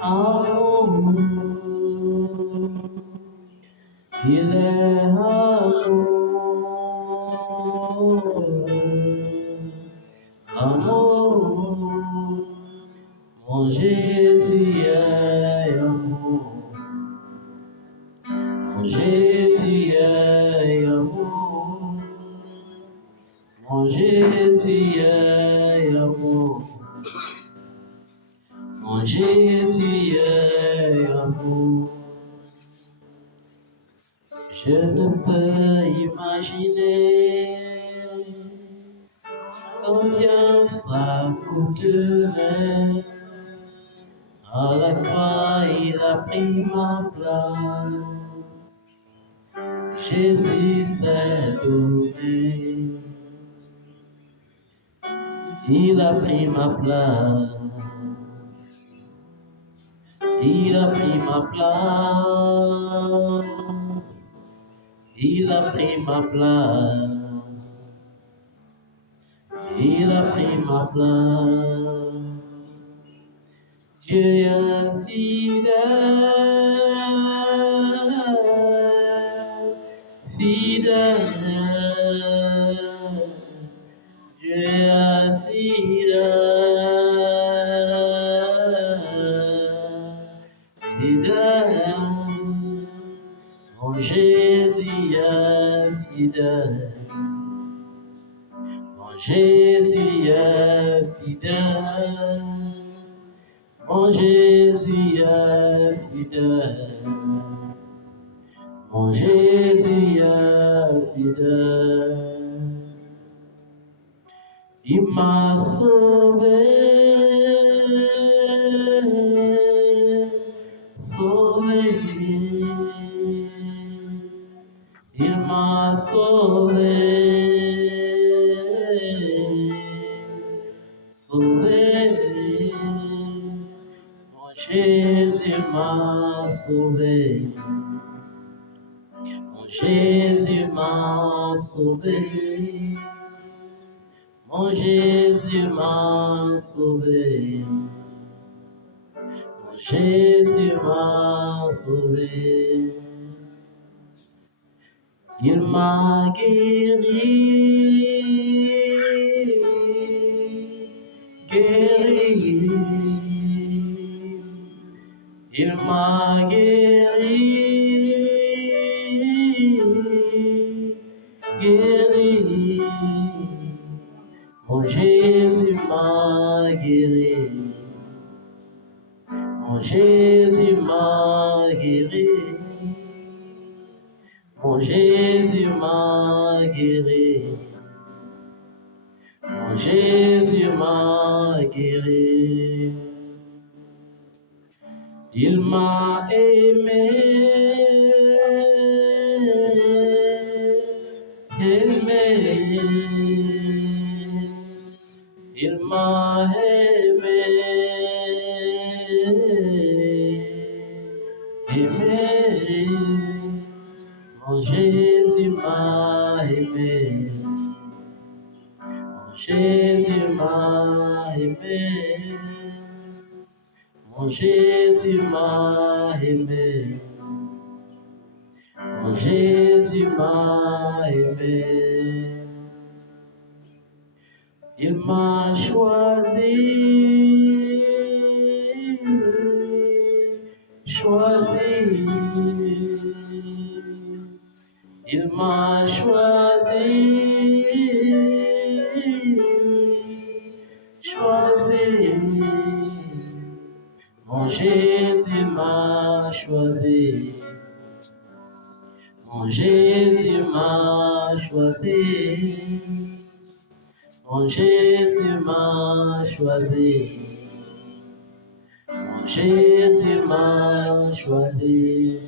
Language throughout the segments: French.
amour, il est amour, mon Jésus est amour, mon Jésus est amour, mon Jésus est amour, mon Jésus est amour. Je ne peux imaginer combien ça coûterait. À la croix, il a pris ma place. Jésus s'est donné. Il a pris ma place. Il a pris ma place. Il a pris ma place. Il a pris ma place. Dieu est fidèle, fidèle. Dieu est fidèle, fidèle. Mon Jésus est fidèle. Mon Jésus est fidèle. Mon Jésus est fidèle. Mon Jésus est fidèle. Il m'a sauvé, sauvé. Il m'a sauvé, sauvé. Mon Jésus m'a sauvé. Mon Jésus m'a sauvé. Mon Jésus m'a sauvé. Mon Jésus m'a sauvé. Il m'a guéri, guéri. Il m'a guéri, guéri. Mon Jésus m'a guéri. Mon Jésus m'a guéri. Mon Jésus m'a guéri. Mon Jésus m'a guéri. Il m'a aimé, aimé. Il m'a aimé, aimé. Mon Jésus m'a aimé. Mon Jésus m'a aimé. Mon Jésus m'a aimé. Mon Jésus m'a aimé. Il m'a choisi, choisi. Il m'a choisi, choisi. Mon Jésus m'a choisi. Mon Jésus m'a choisi. Mon Jésus m'a choisi. Mon Jésus m'a choisi.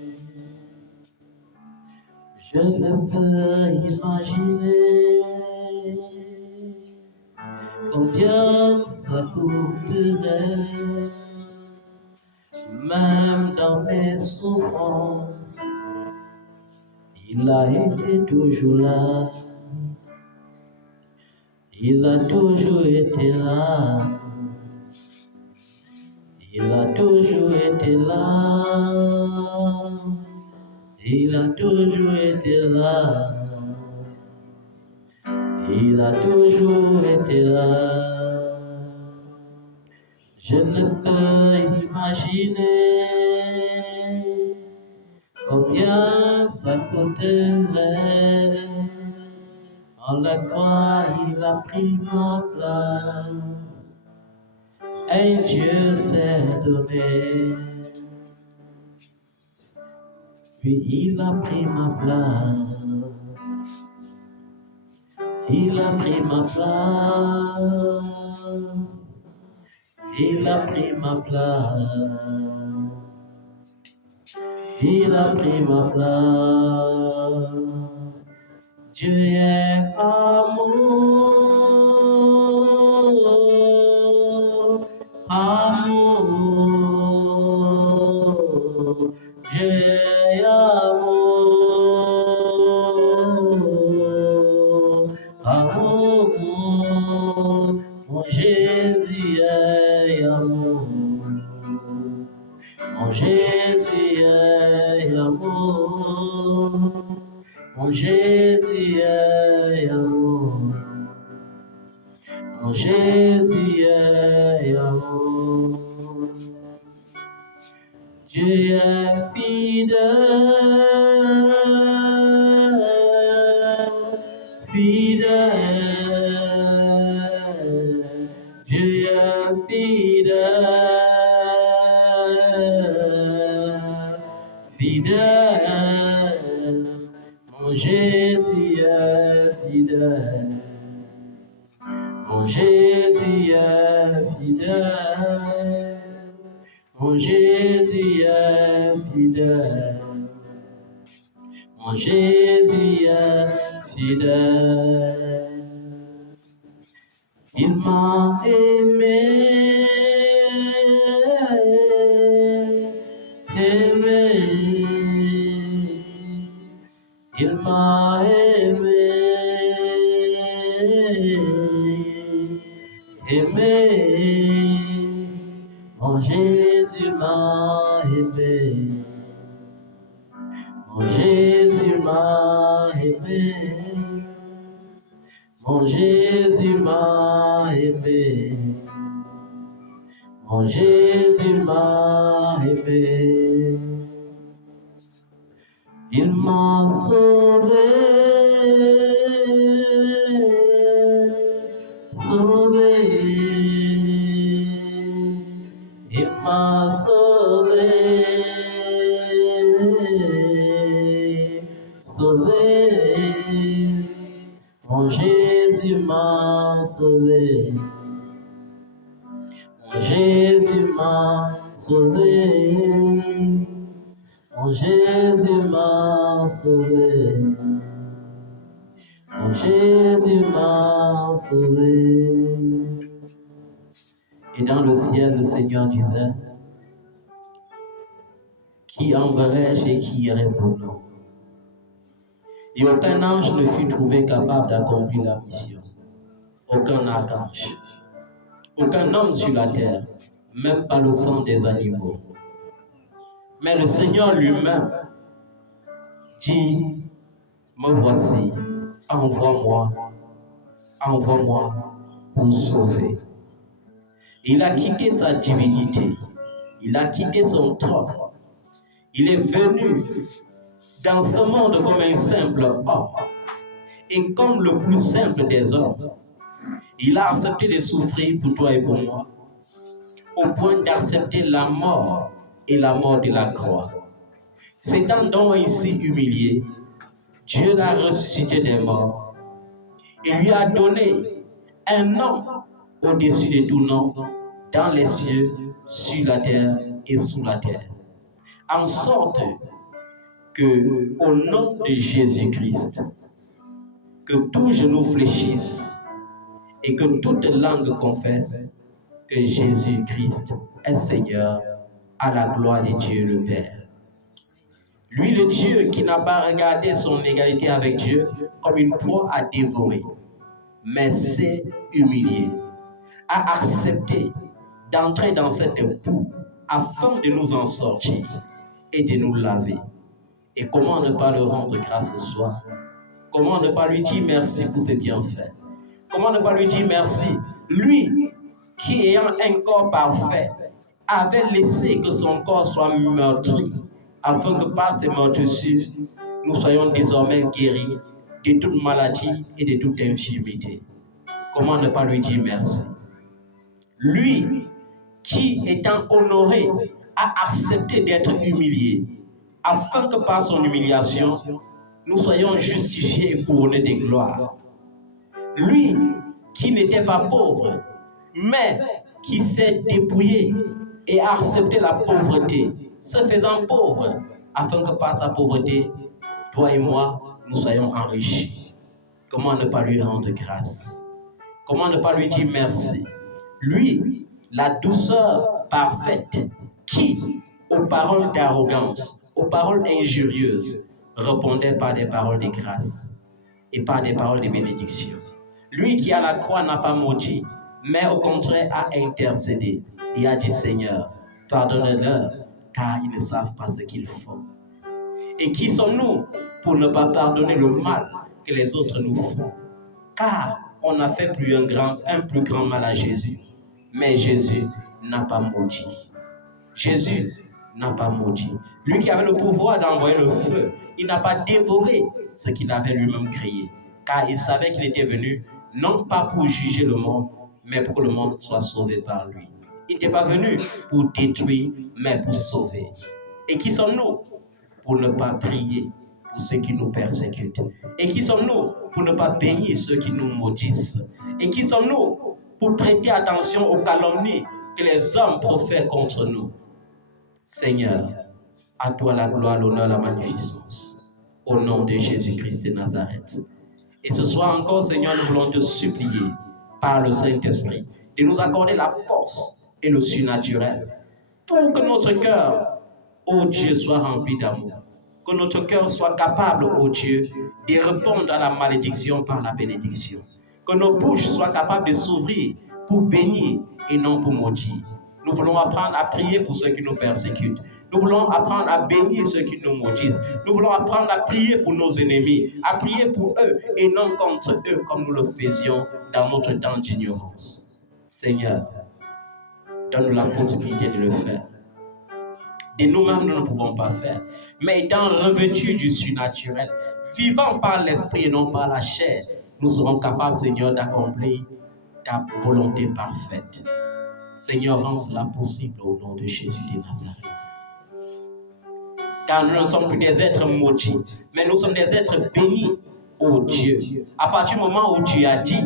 Je ne peux imaginer combien ça coûterait, même dans mes souffrances. Il a été toujours là. Il a toujours été là. Il a toujours été été là. Il a toujours été là. Il a toujours été là. Je ne peux imaginer combien ça coûterait. En la croix, il a pris ma place. Et Dieu s'est donné. Puis il a pris ma place. Il a pris ma place. Il a pris ma place. Il a pris ma place. Dieu est amour. Amour. Dieu est amour. Amour. Mon Jésus est amour. Mon Jésus est amour. Mon Jésus est amour. Mon Jésus est amour. Dieu est fidèle, fidèle. Dieu est fidèle, fidèle. Mon Jésus est fidèle. Mon Jésus est fidèle. Mon Jésus est fidèle. Mon Jésus est fidèle. Il m'a aimé, aimé. Il m'a aimé, aimé. Mon Jésus m'a aimé. Mon Jésus m'a aimé. Mon Jésus m'a aimé. Mon Jésus m'a aimé. Il m'a sauvé, sauvé. Il m'a sauvé, sauvé. Mon Jésus m'a sauvé. Mon Jésus m'a sauvé. Mon Jésus m'a sauvé. Mon Jésus m'a sauvé. Et dans le ciel, le Seigneur disait, qui enverrai-je et qui irait pour nous? Et aucun ange ne fut trouvé capable d'accomplir la mission. Aucun archange. Aucun homme sur la terre, même pas le sang des animaux. Mais le Seigneur lui-même dit, me voici, envoie-moi, envoie-moi pour sauver. Il a quitté sa divinité, il a quitté son trône, il est venu dans ce monde comme un simple homme. Et comme le plus simple des hommes, il a accepté de souffrir pour toi et pour moi, au point d'accepter la mort et la mort de la croix. S'étant donc ainsi humilié, Dieu l'a ressuscité des morts et lui a donné un nom au-dessus de tout nom, dans les cieux, sur la terre et sous la terre. En sorte que, au nom de Jésus-Christ, que tout genou fléchisse et que toute langue confesse que Jésus-Christ est Seigneur, à la gloire de Dieu le Père. Lui, le Dieu qui n'a pas regardé son égalité avec Dieu comme une proie à dévorer, mais s'est humilié, a accepté d'entrer dans cette boue afin de nous en sortir et de nous laver. Et comment ne pas le rendre grâce ce soir? Comment ne pas lui dire merci pour ses bienfaits? Comment ne pas lui dire merci? Lui qui, ayant un corps parfait, avait laissé que son corps soit meurtri, afin que par ses meurtrissures, nous soyons désormais guéris de toute maladie et de toute infirmité. Comment ne pas lui dire merci? Lui qui, étant honoré, a accepté d'être humilié, afin que par son humiliation, nous soyons justifiés et couronnés de gloire. Lui qui n'était pas pauvre, mais qui s'est dépouillé et a accepté la pauvreté, se faisant pauvre, afin que par sa pauvreté, toi et moi, nous soyons enrichis. Comment ne pas lui rendre grâce? Comment ne pas lui dire merci? Lui, la douceur parfaite, qui, aux paroles d'arrogance, aux paroles injurieuses, répondait par des paroles de grâce et par des paroles de bénédiction. Lui qui à la croix n'a pas maudit, mais au contraire a intercédé et a dit Seigneur, pardonne-leur, car ils ne savent pas ce qu'ils font. Et qui sommes-nous pour ne pas pardonner le mal que les autres nous font? Car on a fait un plus grand mal à Jésus. Mais Jésus n'a pas maudit. Jésus n'a pas maudit. Lui qui avait le pouvoir d'envoyer le feu, il n'a pas dévoré ce qu'il avait lui-même créé. Car il savait qu'il était venu non pas pour juger le monde, mais pour que le monde soit sauvé par lui. Il n'était pas venu pour détruire, mais pour sauver. Et qui sommes-nous pour ne pas prier pour ceux qui nous persécutent? Et qui sommes-nous pour ne pas bénir ceux qui nous maudissent? Et qui sommes-nous pour prêter attention aux calomnies que les hommes profèrent contre nous? Seigneur, à toi la gloire, l'honneur, la magnificence, au nom de Jésus-Christ de Nazareth. Et ce soir encore, Seigneur, nous voulons te supplier par le Saint-Esprit de nous accorder la force et le surnaturel pour que notre cœur, ô Dieu, soit rempli d'amour. Que notre cœur soit capable, ô Dieu, de répondre à la malédiction par la bénédiction. Que nos bouches soient capables de s'ouvrir pour bénir et non pour maudire. Nous voulons apprendre à prier pour ceux qui nous persécutent. Nous voulons apprendre à bénir ceux qui nous maudissent. Nous voulons apprendre à prier pour nos ennemis, à prier pour eux et non contre eux comme nous le faisions dans notre temps d'ignorance. Seigneur, donne-nous la possibilité de le faire. De nous-mêmes, nous ne pouvons pas faire. Mais étant revêtus du surnaturel, vivant par l'esprit et non par la chair, nous serons capables, Seigneur, d'accomplir ta volonté parfaite. Seigneur, rends cela possible au nom de Jésus de Nazareth. Car nous ne sommes plus des êtres maudits, mais nous sommes des êtres bénis, ô Dieu. À partir du moment où tu as dit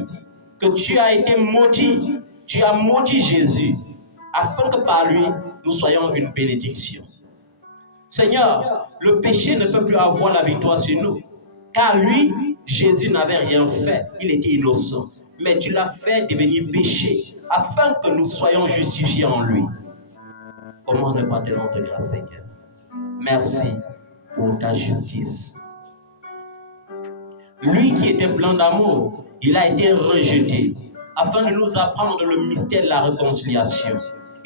que tu as été maudit, tu as maudit Jésus, afin que par lui, nous soyons une bénédiction. Seigneur, le péché ne peut plus avoir la victoire sur nous, car lui, Jésus n'avait rien fait, il était innocent. Mais tu l'as fait devenir péché, afin que nous soyons justifiés en lui. Comment ne pas te rendre grâce, Seigneur? Merci pour ta justice. Lui qui était plein d'amour, il a été rejeté, afin de nous apprendre le mystère de la réconciliation,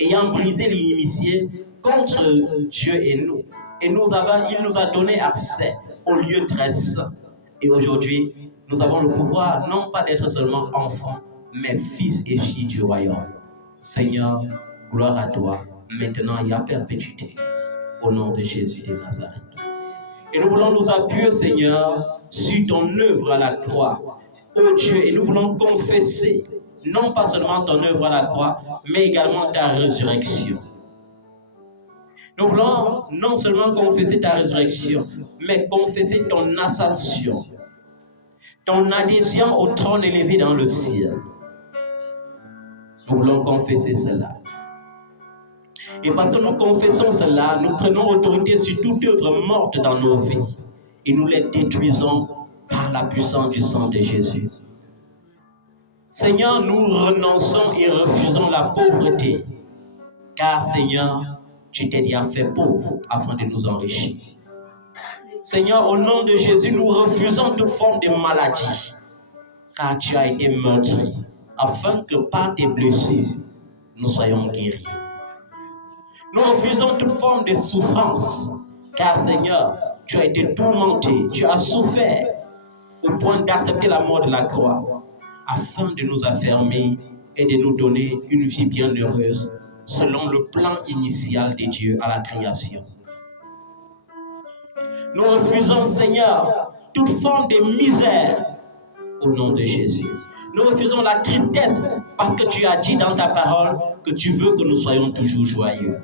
ayant brisé l'inimitié contre Dieu et nous. Et il nous a donné accès au lieu très saint. Et aujourd'hui, nous avons le pouvoir non pas d'être seulement enfants, mais fils et filles du royaume. Seigneur, gloire à toi, maintenant et à perpétuité, au nom de Jésus de Nazareth. Et nous voulons nous appuyer, Seigneur, sur ton œuvre à la croix, ô Dieu, et nous voulons confesser, non pas seulement ton œuvre à la croix, mais également ta résurrection. Nous voulons non seulement confesser ta résurrection, mais confesser ton ascension, ton adhésion au trône élevé dans le ciel. Nous voulons confesser cela. Et parce que nous confessons cela, nous prenons autorité sur toute œuvre morte dans nos vies et nous les détruisons par la puissance du sang de Jésus. Seigneur, nous renonçons et refusons la pauvreté, car Seigneur, tu t'es déjà fait pauvre afin de nous enrichir. Seigneur, au nom de Jésus, nous refusons toute forme de maladie, car tu as été meurtri, afin que par tes blessures, nous soyons guéris. Nous refusons toute forme de souffrance, car Seigneur, tu as été tourmenté, tu as souffert au point d'accepter la mort de la croix, afin de nous affermer et de nous donner une vie bienheureuse selon le plan initial de Dieu à la création. Nous refusons, Seigneur, toute forme de misère au nom de Jésus. Nous refusons la tristesse parce que tu as dit dans ta parole que tu veux que nous soyons toujours joyeux.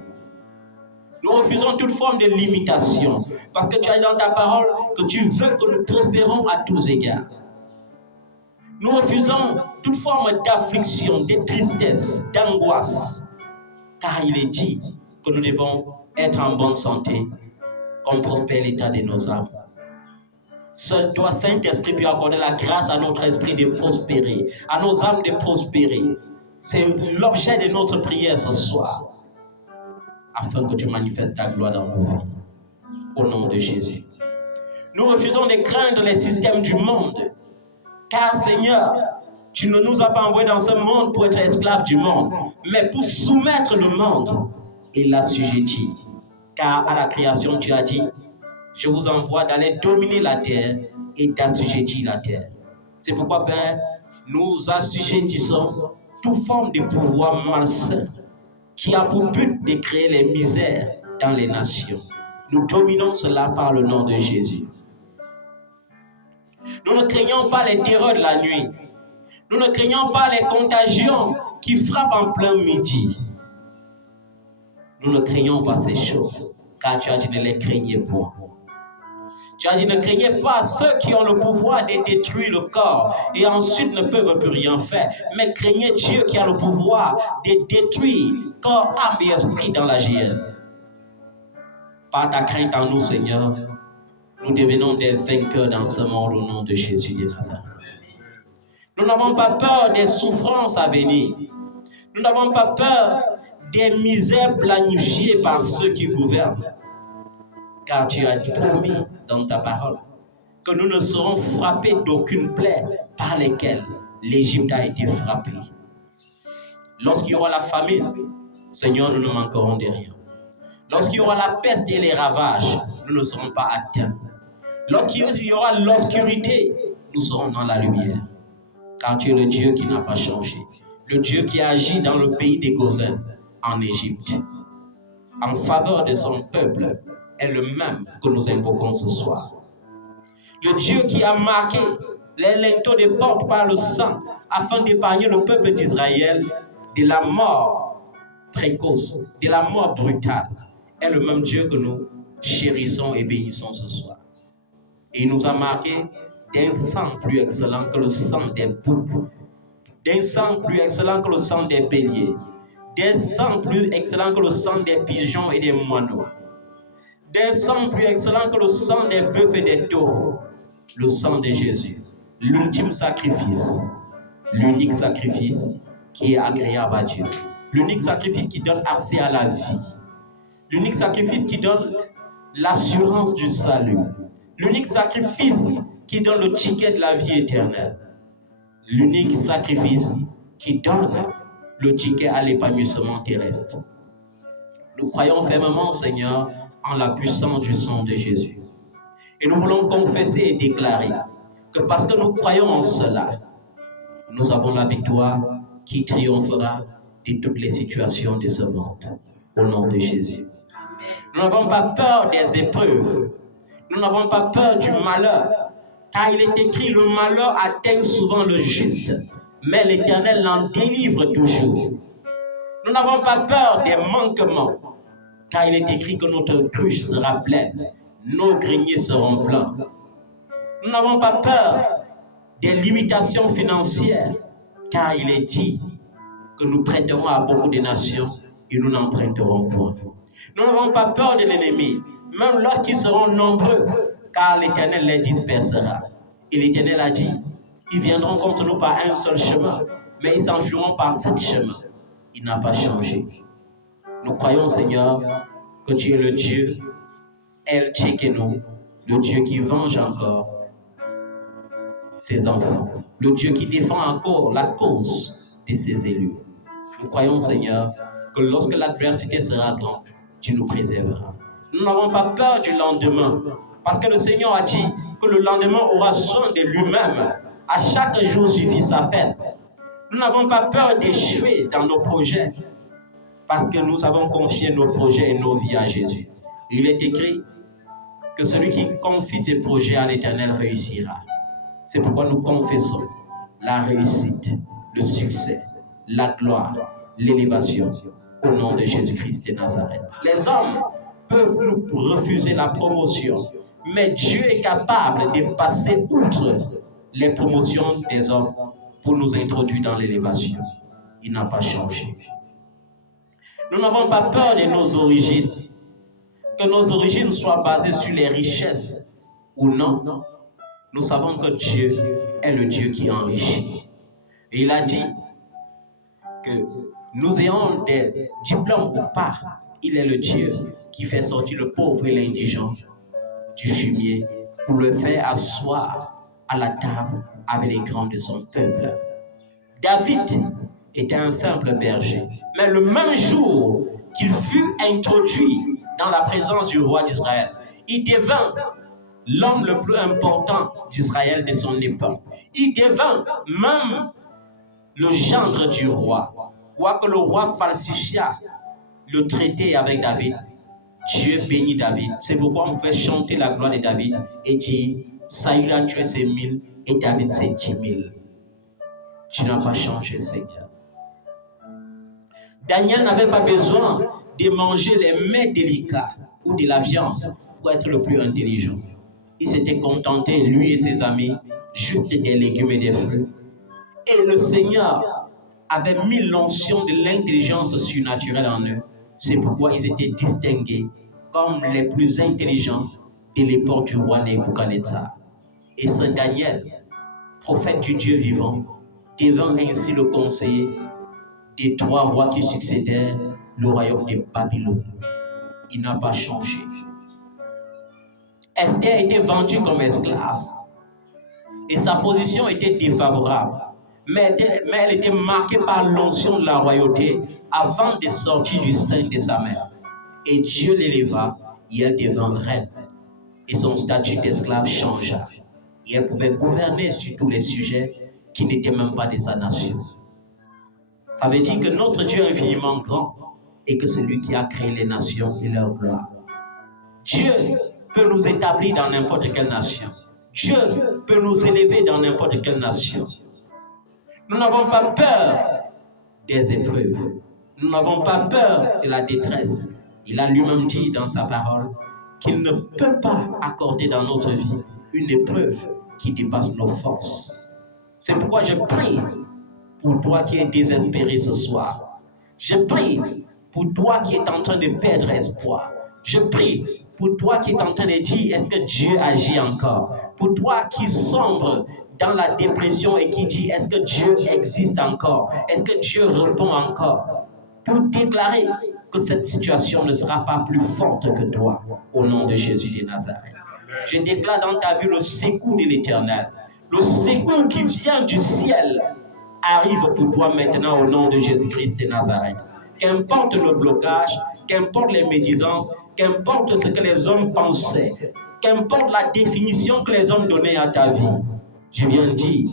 Nous refusons toute forme de limitation parce que tu as dit dans ta parole que tu veux que nous prospérons à tous égards. Nous refusons toute forme d'affliction, de tristesse, d'angoisse, car il est dit que nous devons être en bonne santé, comme prospère l'état de nos âmes. Seul toi, Saint-Esprit, peut accorder la grâce à notre esprit de prospérer, à nos âmes de prospérer. C'est l'objet de notre prière ce soir, afin que tu manifestes ta gloire dans nos vies. Au nom de Jésus. Nous refusons de craindre les systèmes du monde, car Seigneur, tu ne nous as pas envoyés dans ce monde pour être esclaves du monde, mais pour soumettre le monde et l'assujettir. Car à la création, tu as dit, je vous envoie d'aller dominer la terre et d'assujettir la terre. C'est pourquoi, Père, nous assujettissons toute forme de pouvoir malsain qui a pour but de créer les misères dans les nations. Nous dominons cela par le nom de Jésus. Nous ne craignons pas les terreurs de la nuit. Nous ne craignons pas les contagions qui frappent en plein midi. Nous ne craignons pas ces choses, car tu as dit ne les craignez point. Tu as dit ne craignez pas ceux qui ont le pouvoir de détruire le corps et ensuite ne peuvent plus rien faire, mais craignez Dieu qui a le pouvoir de détruire corps, âme et esprit dans la géhenne. Par ta crainte en nous, Seigneur, nous devenons des vainqueurs dans ce monde au nom de Jésus de Nazareth. Nous n'avons pas peur des souffrances à venir. Nous n'avons pas peur des misères planifiées par ceux qui gouvernent. Car tu as promis dans ta parole que nous ne serons frappés d'aucune plaie par lesquelles l'Égypte a été frappée. Lorsqu'il y aura la famine, Seigneur, nous ne manquerons de rien. Lorsqu'il y aura la peste et les ravages, nous ne serons pas atteints. Lorsqu'il y aura l'obscurité, nous serons dans la lumière. Car tu es le Dieu qui n'a pas changé. Le Dieu qui a agi dans le pays des Gosens, en Égypte, en faveur de son peuple, est le même que nous invoquons ce soir. Le Dieu qui a marqué les linteaux des portes par le sang, afin d'épargner le peuple d'Israël de la mort précoce, de la mort brutale, est le même Dieu que nous chérissons et bénissons ce soir. Et il nous a marqué d'un sang plus excellent que le sang des boucs, d'un sang plus excellent que le sang des béliers, d'un sang plus excellent que le sang des pigeons et des moineaux, d'un sang plus excellent que le sang des bœufs et des taureaux, le sang de Jésus, l'ultime sacrifice, l'unique sacrifice qui est agréable à Dieu, l'unique sacrifice qui donne accès à la vie, l'unique sacrifice qui donne l'assurance du salut, l'unique sacrifice qui donne le ticket de la vie éternelle, l'unique sacrifice qui donne le ticket à l'épanouissement terrestre. Nous croyons fermement, Seigneur, en la puissance du sang de Jésus. Et nous voulons confesser et déclarer que parce que nous croyons en cela, nous avons la victoire qui triomphera de toutes les situations de ce monde. Au nom de Jésus. Nous n'avons pas peur des épreuves. Nous n'avons pas peur du malheur. Car il est écrit, le malheur atteint souvent le juste, mais l'Éternel l'en délivre toujours. Nous n'avons pas peur des manquements, car il est écrit que notre cruche sera pleine, nos greniers seront pleins. Nous n'avons pas peur des limitations financières, car il est dit que nous prêterons à beaucoup de nations et nous n'emprunterons point. Nous n'avons pas peur de l'ennemi, même lorsqu'ils seront nombreux, car l'Éternel les dispersera. Et l'Éternel a dit, ils viendront contre nous par un seul chemin, mais ils s'enfuiront par 7 chemins. Il n'a pas changé. Nous croyons, Seigneur, que tu es le Dieu, El Tchekeno, le Dieu qui venge encore ses enfants, le Dieu qui défend encore la cause de ses élus. Nous croyons, Seigneur, que lorsque l'adversité sera grande, tu nous préserveras. Nous n'avons pas peur du lendemain, parce que le Seigneur a dit que le lendemain aura soin de lui-même. À chaque jour suffit sa peine. Nous n'avons pas peur d'échouer dans nos projets, parce que nous avons confié nos projets et nos vies à Jésus. Il est écrit que celui qui confie ses projets à l'Éternel réussira. C'est pourquoi nous confessons la réussite, le succès, la gloire, l'élévation au nom de Jésus-Christ de Nazareth. Les hommes peuvent nous refuser la promotion, mais Dieu est capable de passer outre les promotions des hommes pour nous introduire dans l'élévation. Il n'a pas changé. Nous n'avons pas peur de nos origines, que nos origines soient basées sur les richesses ou non. Nous savons que Dieu est le Dieu qui enrichit. Et il a dit que nous ayons des diplômes ou pas, il est le Dieu qui fait sortir le pauvre et l'indigent du fumier pour le faire asseoir à la table avec les grands de son peuple. David était un simple berger, mais le même jour qu'il fut introduit dans la présence du roi d'Israël, il devint l'homme le plus important d'Israël de son époque. Il devint même le gendre du roi. Quoique le roi falsifia le traité avec David, Dieu bénit David. C'est pourquoi on pouvait chanter la gloire de David et dire Saül a tué ses 1000 et David ses 10 000. Tu n'as pas changé, Seigneur. Daniel n'avait pas besoin de manger les mets délicats ou de la viande pour être le plus intelligent. Il s'était contenté, lui et ses amis, juste des légumes et des fruits. Et le Seigneur avait mis l'onction de l'intelligence surnaturelle en eux. C'est pourquoi ils étaient distingués comme les plus intelligents de l'époque du roi Nebuchadnezzar. Et Saint Daniel, prophète du Dieu vivant, devint ainsi le conseiller des 3 rois qui succédèrent le royaume de Babylone. Il n'a pas changé. Esther était vendue comme esclave et sa position était défavorable, mais elle était marquée par l'onction de la royauté avant de sortir du sein de sa mère. Et Dieu l'éleva et elle devint reine. Et son statut d'esclave changea. Et elle pouvait gouverner sur tous les sujets qui n'étaient même pas de sa nation. Ça veut dire que notre Dieu est infiniment grand et que c'est lui qui a créé les nations et leur gloire. Dieu peut nous établir dans n'importe quelle nation. Dieu peut nous élever dans n'importe quelle nation. Nous n'avons pas peur des épreuves. Nous n'avons pas peur de la détresse. Il a lui-même dit dans sa parole qu'il ne peut pas accorder dans notre vie une épreuve qui dépasse nos forces. C'est pourquoi je prie pour toi qui es désespéré ce soir. Je prie pour toi qui es en train de perdre espoir. Je prie pour toi qui es en train de dire, est-ce que Dieu agit encore? Pour toi qui sombre dans la dépression et qui dit, est-ce que Dieu existe encore? Est-ce que Dieu répond encore? Pour déclarer que cette situation ne sera pas plus forte que toi, au nom de Jésus de Nazareth. Je déclare dans ta vie le secours de l'Éternel. Le secours qui vient du ciel arrive pour toi maintenant au nom de Jésus-Christ de Nazareth. Qu'importe le blocage, qu'importe les médisances, qu'importe ce que les hommes pensaient, qu'importe la définition que les hommes donnaient à ta vie, je viens dire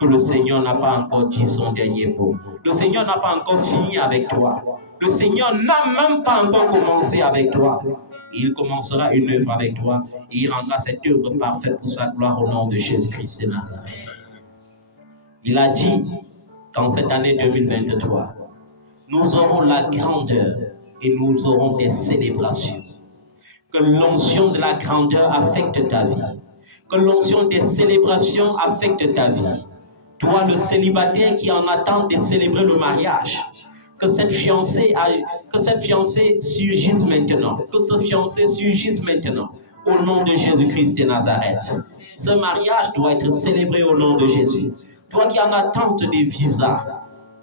que le Seigneur n'a pas encore dit son dernier mot. Le Seigneur n'a pas encore fini avec toi. Le Seigneur n'a même pas encore commencé avec toi. Il commencera une œuvre avec toi et il rendra cette œuvre parfaite pour sa gloire au nom de Jésus-Christ de Nazareth. Il a dit dans cette année 2023, nous aurons la grandeur et nous aurons des célébrations. Que l'onction de la grandeur affecte ta vie. Que l'onction des célébrations affecte ta vie. Toi, le célibataire qui en attend de célébrer le mariage, que cette fiancée surgisse maintenant. Que ce fiancé surgisse maintenant. Au nom de Jésus-Christ de Nazareth. Ce mariage doit être célébré au nom de Jésus. Toi qui en attends des visas,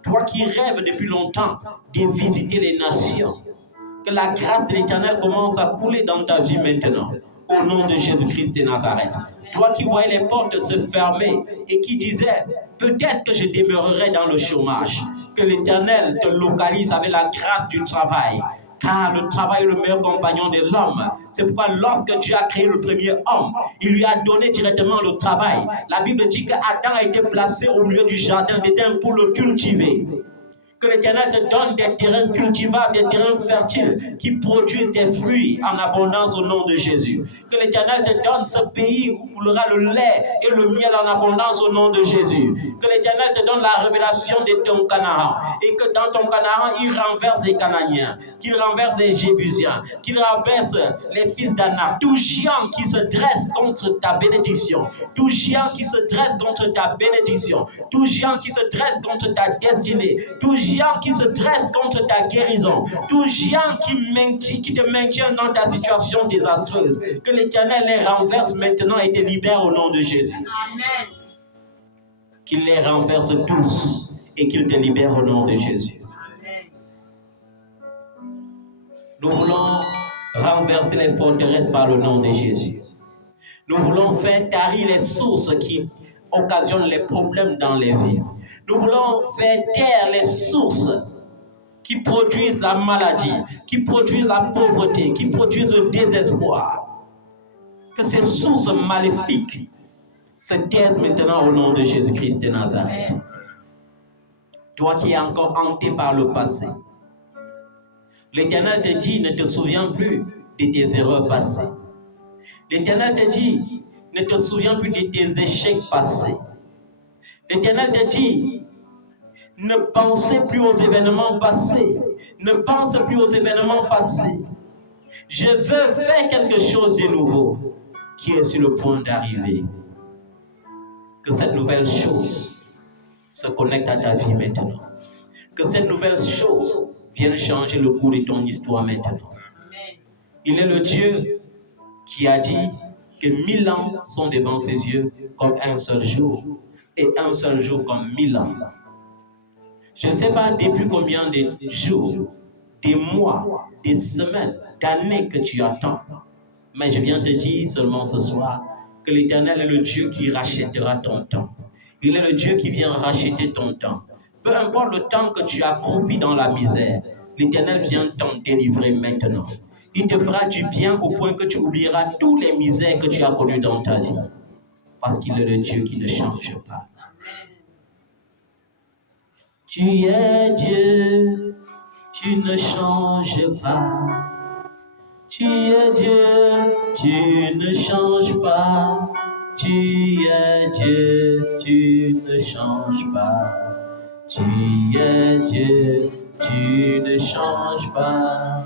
toi qui rêves depuis longtemps de visiter les nations, que la grâce de l'Éternel commence à couler dans ta vie maintenant, au nom de Jésus-Christ de Nazareth. Toi qui voyais les portes se fermer et qui disais, peut-être que je demeurerai dans le chômage, que l'Éternel te localise avec la grâce du travail, car le travail est le meilleur compagnon de l'homme. C'est pourquoi lorsque Dieu a créé le premier homme, il lui a donné directement le travail. La Bible dit qu'Adam a été placé au milieu du jardin d'Éden pour le cultiver. Que l'Éternel te donne des terrains cultivables, des terrains fertiles qui produisent des fruits en abondance au nom de Jésus. Que l'Éternel te donne ce pays où coulera le lait et le miel en abondance au nom de Jésus. Que l'Éternel te donne la révélation de ton Canaan et que dans ton Canaan, il renverse les Canaaniens, qu'il renverse les Jébusiens, qu'il renverse les fils d'Anak. Tout géant qui se dresse contre ta bénédiction, tout géant qui se dresse contre ta bénédiction, tout géant qui se dresse contre ta destinée, tout géant qui se dresse contre ta guérison, tout géant qui te maintient dans ta situation désastreuse, que l'Éternel les renverse maintenant et te libère au nom de Jésus. Amen. Qu'il les renverse tous et qu'il te libère au nom de Jésus. Amen. Nous voulons renverser les forteresses par le nom de Jésus. Nous voulons faire tarir les sources qui occasionnent les problèmes dans les vies. Nous voulons faire taire les sources qui produisent la maladie, qui produisent la pauvreté, qui produisent le désespoir. Que ces sources maléfiques se taisent maintenant au nom de Jésus-Christ de Nazareth. Toi qui es encore hanté par le passé, l'Éternel te dit, ne te souviens plus de tes erreurs passées. L'Éternel te dit, ne te souviens plus de tes échecs passés. L'Éternel te dit, ne pensez plus aux événements passés. Ne pense plus aux événements passés. Je veux faire quelque chose de nouveau qui est sur le point d'arriver. Que cette nouvelle chose se connecte à ta vie maintenant. Que cette nouvelle chose vienne changer le cours de ton histoire maintenant. Il est le Dieu qui a dit que 1000 ans sont devant ses yeux comme un seul jour, et un seul jour comme 1000 ans. Je ne sais pas depuis combien de jours, des mois, des semaines, d'années que tu attends, mais je viens te dire seulement ce soir que l'Éternel est le Dieu qui rachètera ton temps. Il est le Dieu qui vient racheter ton temps. Peu importe le temps que tu as accroupi dans la misère, l'Éternel vient t'en délivrer maintenant. Il te fera du bien au point que tu oublieras toutes les misères que tu as connues dans ta vie. Parce qu'il est le Dieu qui ne change pas. Tu es Dieu, tu ne changes pas. Tu es Dieu, tu ne changes pas. Tu es Dieu, tu ne changes pas. Tu es Dieu, tu ne changes pas.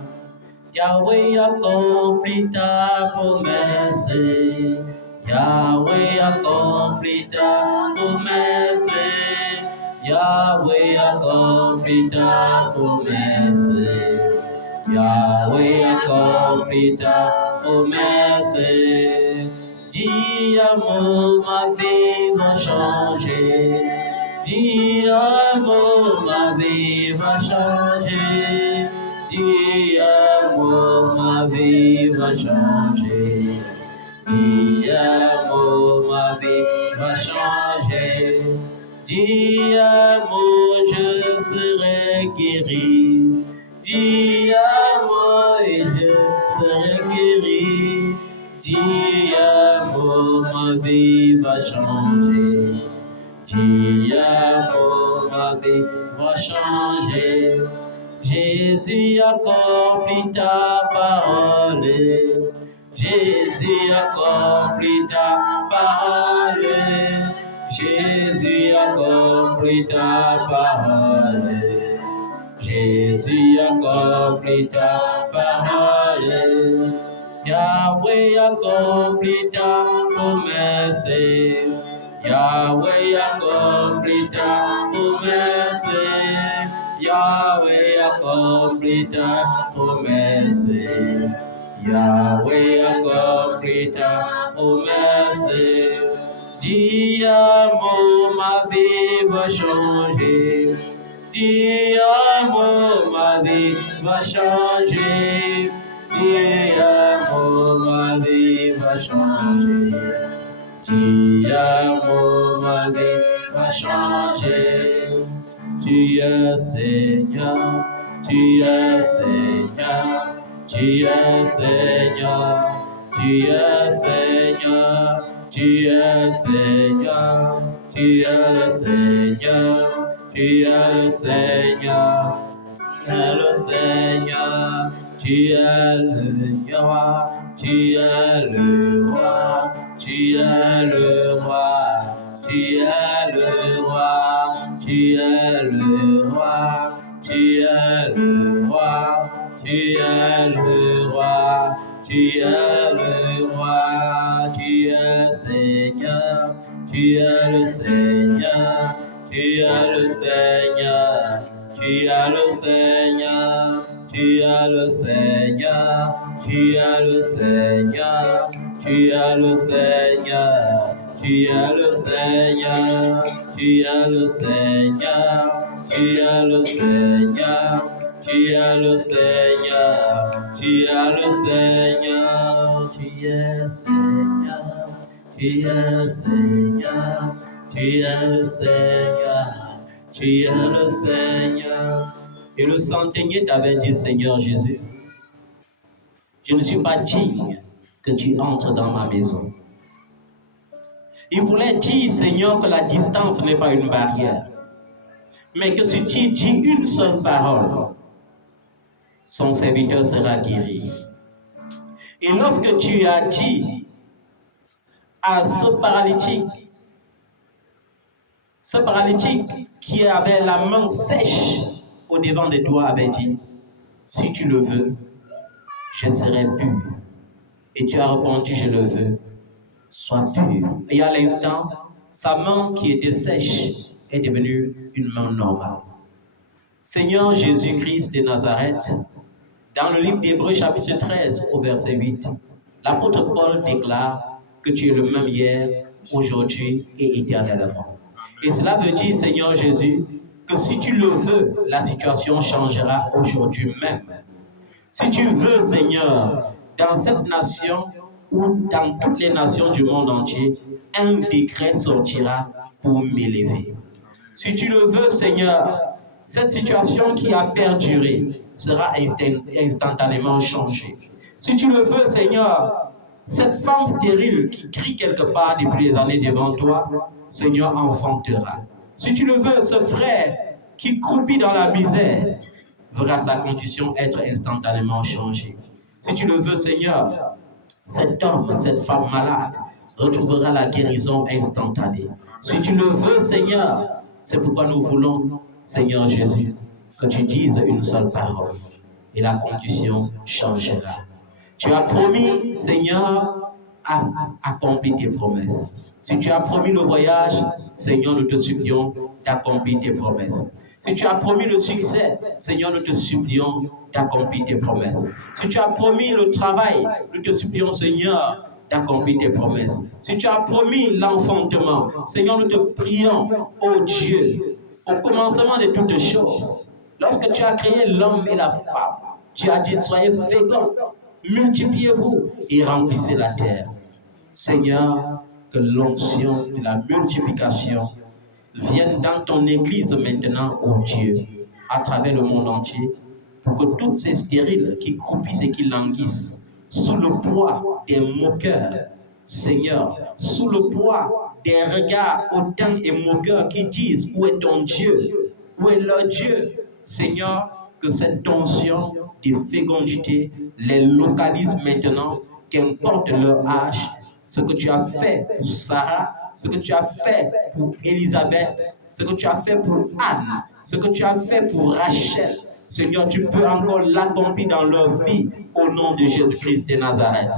Yahweh accomplit ta promesse. Yahweh accomplit ta promesse. Yahweh accomplit ta promesse. Yahweh accomplit ta promesse. Dis amour, ma vie va changer. Dis amour, ma vie va changer. Dis amour, ma vie va changer. Dis amour, ma vie va changer. Dis amour, je serai guéri. Dis amour et je serai guéri. Dis amour, ma vie va changer. Dis amour, ma vie va changer. Jésus accomplit ta parole. Jésus accomplit ta parole. Jésus accomplit ta parole. Jésus accomplit ta parole. Yahweh accomplit ta promesse. Yahweh accomplit ta promesse. Yahweh accomplit ta promesse. Yahweh accomplit ta promesse. Dis amour, ma vie va changer. Dis amour, ma vie va changer. Dis amour, ma vie va changer. Dis amour, ma vie va changer. Tu es Seigneur, tu es Seigneur, tu es Seigneur, tu es Seigneur, tu es Seigneur, tu es le Seigneur, tu es le Seigneur, tu es le Seigneur, tu es le roi, tu es le roi, tu es le roi, tu es le roi, tu es le roi, tu es le roi, tu es le roi, tu es le roi, tu es Seigneur, tu es le Seigneur, tu es le Seigneur, tu es le Seigneur, tu es le Seigneur, tu es le Seigneur, tu es le Seigneur, tu es le Seigneur, tu es le Seigneur, tu es le Seigneur, tu es le Seigneur, tu es le Seigneur, tu es Seigneur, tu es Seigneur, tu es le Seigneur, tu es le Seigneur. Et le centenier t'avait dit, Seigneur Jésus, je ne suis pas digne que tu entres dans ma maison. Il voulait dire, Seigneur, que la distance n'est pas une barrière, mais que si tu dis une seule parole, son serviteur sera guéri. Et lorsque tu as dit à ce paralytique qui avait la main sèche au devant de toi avait dit, si tu le veux, je serai pur. Et tu as répondu, je le veux, sois pur. Et à l'instant, sa main qui était sèche est devenue une main normale. Seigneur Jésus-Christ de Nazareth, dans le livre d'Hébreux chapitre 13 au verset 8, l'apôtre Paul déclare que tu es le même hier, aujourd'hui et éternellement. Et cela veut dire, Seigneur Jésus, que si tu le veux, la situation changera aujourd'hui même. Si tu veux, Seigneur, dans cette nation ou dans toutes les nations du monde entier, un décret sortira pour m'élever. Si tu le veux, Seigneur, cette situation qui a perduré sera instantanément changée. Si tu le veux, Seigneur, cette femme stérile qui crie quelque part depuis des années devant toi, Seigneur, enfantera. Si tu le veux, ce frère qui croupit dans la misère, verra sa condition être instantanément changée. Si tu le veux, Seigneur, cet homme, cette femme malade, retrouvera la guérison instantanée. Si tu le veux, Seigneur, c'est pourquoi nous voulons, Seigneur Jésus, que tu dises une seule parole et la condition changera. Tu as promis, Seigneur, à accomplir tes promesses. Si tu as promis le voyage, Seigneur, nous te supplions d'accomplir tes promesses. Si tu as promis le succès, Seigneur, nous te supplions d'accomplir tes promesses. Si tu as promis le travail, nous te supplions, Seigneur, d'accomplir tes promesses. Si tu as promis l'enfantement, Seigneur, nous te prions, ô Dieu, au commencement de toutes choses, lorsque tu as créé l'homme et la femme, tu as dit, soyez féconds, multipliez-vous et remplissez la terre. Seigneur, que l'onction de la multiplication vienne dans ton Église maintenant, ô Dieu, à travers le monde entier, pour que toutes ces stériles qui croupissent et qui languissent sous le poids des moqueurs, Seigneur, sous le poids des regards hautains et moqueurs qui disent, où est ton Dieu? Où est leur Dieu? Seigneur, que cette onction de fécondité les localise maintenant, qu'importe leur âge, ce que tu as fait pour Sarah, ce que tu as fait pour Élisabeth, ce que tu as fait pour Anne, ce que tu as fait pour Rachel. Seigneur, tu peux encore l'accomplir dans leur vie au nom de Jésus-Christ de Nazareth.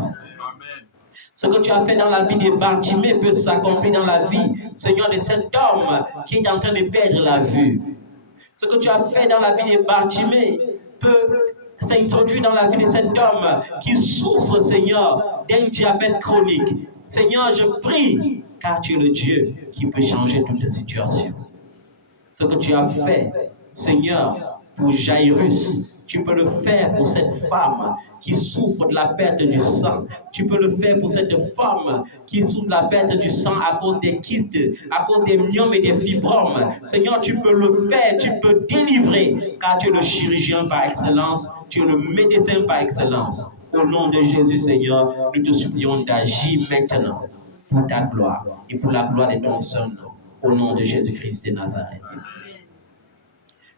Ce que tu as fait dans la vie de Bartimée peut s'accomplir dans la vie, Seigneur, de cet homme qui est en train de perdre la vue. Ce que tu as fait dans la vie de Bartimée peut s'introduire dans la vie de cet homme qui souffre, Seigneur, d'un diabète chronique. Seigneur, je prie, car tu es le Dieu qui peut changer toutes les situations. Ce que tu as fait, Seigneur, pour Jairus. Tu peux le faire pour cette femme qui souffre de la perte du sang. Tu peux le faire pour cette femme qui souffre de la perte du sang à cause des kystes, à cause des myomes et des fibromes. Seigneur, tu peux le faire, tu peux délivrer, car tu es le chirurgien par excellence, tu es le médecin par excellence. Au nom de Jésus, Seigneur, nous te supplions d'agir maintenant pour ta gloire et pour la gloire de ton Saint nom. Au nom de Jésus-Christ de Nazareth.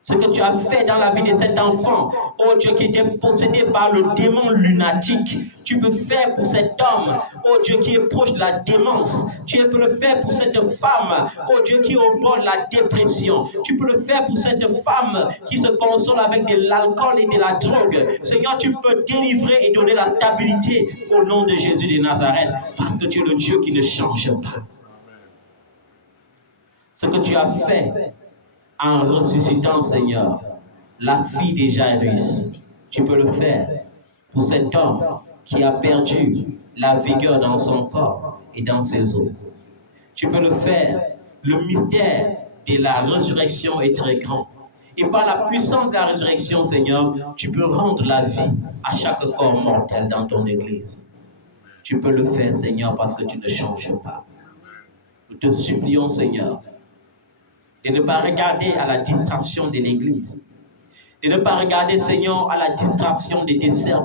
Ce que tu as fait dans la vie de cet enfant, oh Dieu, qui était possédé par le démon lunatique, tu peux faire pour cet homme, oh Dieu, qui est proche de la démence. Tu peux le faire pour cette femme, oh Dieu, qui est au bord de la dépression. Tu peux le faire pour cette femme qui se console avec de l'alcool et de la drogue. Seigneur, tu peux délivrer et donner la stabilité au nom de Jésus de Nazareth, parce que tu es le Dieu qui ne change pas. Ce que tu as fait en ressuscitant, Seigneur, la fille de Jairus, tu peux le faire pour cet homme qui a perdu la vigueur dans son corps et dans ses os. Tu peux le faire. Le mystère de la résurrection est très grand. Et par la puissance de la résurrection, Seigneur, tu peux rendre la vie à chaque corps mortel dans ton Église. Tu peux le faire, Seigneur, parce que tu ne changes pas. Nous te supplions, Seigneur, de ne pas regarder à la distraction de l'Église, de ne pas regarder, Seigneur, à la distraction de tes serviteurs.